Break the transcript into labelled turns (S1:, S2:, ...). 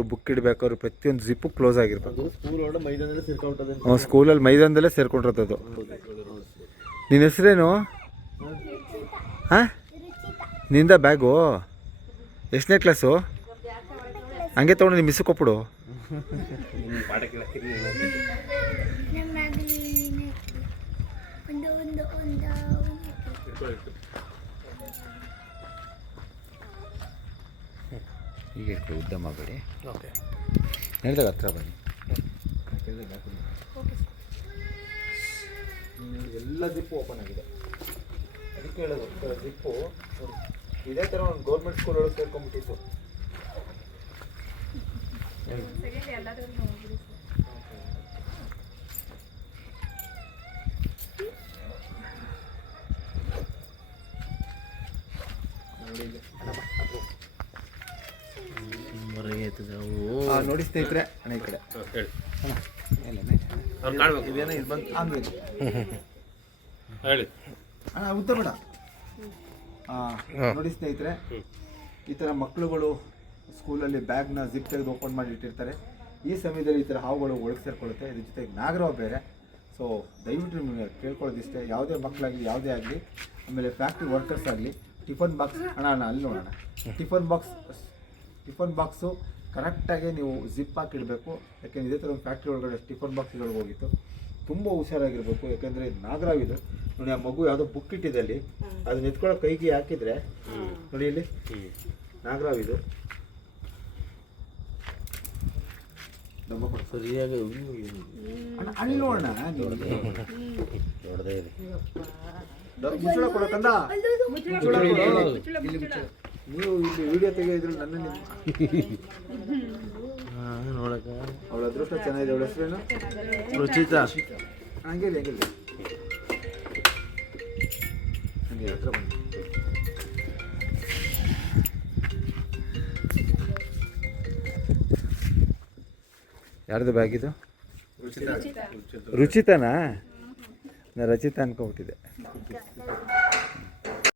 S1: Book ಇಡಬೇಕಾದ್ರೆ ಪ್ರತಿಯೊಂದು zip close ಆಗಿರ್ಬೇಕು.
S2: ಅದು ಸ್ಕೂಲ್ ಒಳಗೆ ಮೈದಾನದಲ್ಲಿ ಸೇರ್ಕೊಂಡದೆ
S1: ಅವ್ನು ಸ್ಕೂಲಲ್ಲಿ ಮೈದಾನದಲ್ಲೇ ಸೇರ್ಕೊಂಡಿರ್ತದ್ದು ನಿನ್ನ ಹೆಸರೇನು? ಹಾಂ? ನಿಂದ ಬ್ಯಾಗು? ಎಷ್ಟನೇ ಕ್ಲಾಸು ಹಂಗೆ ತೊಗೊಂಡು ನಿಮ್ಮ ಮಿಸ್ಸು ಕೊಟ್ಬಿಡು
S3: ಒಂದು ಒಂದು ಒಂದು
S1: ಈಗ ಇಟ್ಕೊಳ್ಳಿ ಉದ್ದ ಮಾಡಬೇಡಿ
S2: ಓಕೆ.
S1: ನಡೆದಾಗ ಹತ್ರ ಬನ್ನಿ. ಎಲ್ಲ ಜಿಪ್ಪು ಓಪನ್ ಆಗಿದೆ. ಅದಕ್ಕೆ ಹೇಳೋದು ಜಿಪ್ಪು ಇದೇ ಥರ ಒಂದು ಗೌರ್ಮೆಂಟ್ ಸ್ಕೂಲ್ ಒಳಗೆ ಸೇರ್ಕೊಂಡ್ಬಿಟ್ಟಿತ್ತು.
S2: ಹೊರಗೆ ಆಯ್ತದೆ ಅವು
S1: ಆ, ನೋಡಿ ಸ್ನೇಹಿತರೆ ಅಣ್ಣ ಈ ಕಡೆ.
S2: ಹೇಳಿ.
S1: ಅಣ್ಣ ಮೇಲೆ ಮೇಲೆ.
S2: ಕಾಣ್ಬೇಕು.
S1: ಇದೇನೋ ಇದು ಆಮೇಲೆ
S2: ಹೇಳಿ.
S1: ಅಣ್ಣ ಉದ್ದ ಬೇಡ. ಆ, ನೋಡಿ ಸ್ನೇಹಿತರೆ ಈ ಥರ ಮಕ್ಕಳುಗಳು ಸ್ಕೂಲಲ್ಲಿ ಬ್ಯಾಗ್ನ ಜಿಪ್ ತೆಗೆದು ಓಪನ್ ಮಾಡಿ ಇಟ್ಟಿರ್ತಾರೆ. ಈ ಸಮಯದಲ್ಲಿ ಈ ಥರ ಹಾವುಗಳು ಒಳಗೆ ಸೇರ್ಕೊಳ್ಳುತ್ತೆ. ಇದ್ರ ಜೊತೆಗೆ ನಾಗರಾವ್ ಬೇರೆ. ಸೊ ದಯವಿಟ್ಟು ನಿಮಗೆ ಕೇಳ್ಕೊಳ್ಳೋದಿಷ್ಟೇ. ಯಾವುದೇ ಮಕ್ಕಳಾಗಲಿ ಯಾವುದೇ ಆಗಲಿ ಆಮೇಲೆ ಫ್ಯಾಕ್ಟ್ರಿ ವರ್ಕರ್ಸ್ ಆಗಲಿ ಟಿಫನ್ ಬಾಕ್ಸ್ ಅಣ್ಣ ಅಣ್ಣ ಅಲ್ಲಿ ನೋಡೋಣ. ಟಿಫನ್ ಬಾಕ್ಸ್ ಟಿಫನ್ ಬಾಕ್ಸು ಕರೆಕ್ಟಾಗಿ ನೀವು ಜಿಪ್ ಹಾಕಿಡಬೇಕು ಯಾಕೆಂದ್ರೆ ಇದೇ ಥರ ಒಂದು ಫ್ಯಾಕ್ಟ್ರಿ ಒಳಗಡೆ ಟಿಫನ್ ಬಾಕ್ಸ್ಗಳಿಗೆ ಹೋಗಿತ್ತು. ತುಂಬ ಹುಷಾರಾಗಿರ್ಬೇಕು. ಯಾಕೆಂದರೆ ಇದು ನಾಗರಾವ್ ಇದು. ನೋಡಿ ಆ ಮಗು ಯಾವುದೋ ಬುಕ್ ಇಟ್ಟಿದೆ ಅಲ್ಲಿ. ಅದನ್ನ ಎತ್ಕೊಳ್ಳೋ ಕೈಗೆ ಹಾಕಿದ್ರೆ ನೋಡಿ ಇಲ್ಲಿ. ನಾಗರಾವ್ ಇದು. ಡಬ್ಬ ಕೊಡು.
S2: ಸರಿಯಾಗಿ
S1: ಅಣ್ಣ,
S2: ಇದೆ.
S1: ಡಬ್ಬ ಮುಚ್ಚಳ ಕೊಡಕ್ಕಂದ. ನೀವು ಇಲ್ಲಿ ವಿಡಿಯೋ ತೆಗೆಯೋದ್ರು ನನ್ನ ನಿಮ್ಮ
S2: ನೋಡಕ
S1: ಅವಳ ಅದೃಷ್ಟ ಚೆನ್ನಾಗಿದೆ. ಅವಳ ಹೆಸರೇನು?
S2: ರುಚಿತ?
S1: ಹಂಗೆ ಇರ್ಲಿ, ಹಂಗೆ ಹತ್ರ ಬನ್ನಿ. ಯಾರ್ದು ಬ್ಯಾಗ್ ಇದು? ರುಚಿತನಾ? ನಾ ರಚಿತ ಅನ್ಕೊಂಬಿಟ್ಟಿದ್ದೆ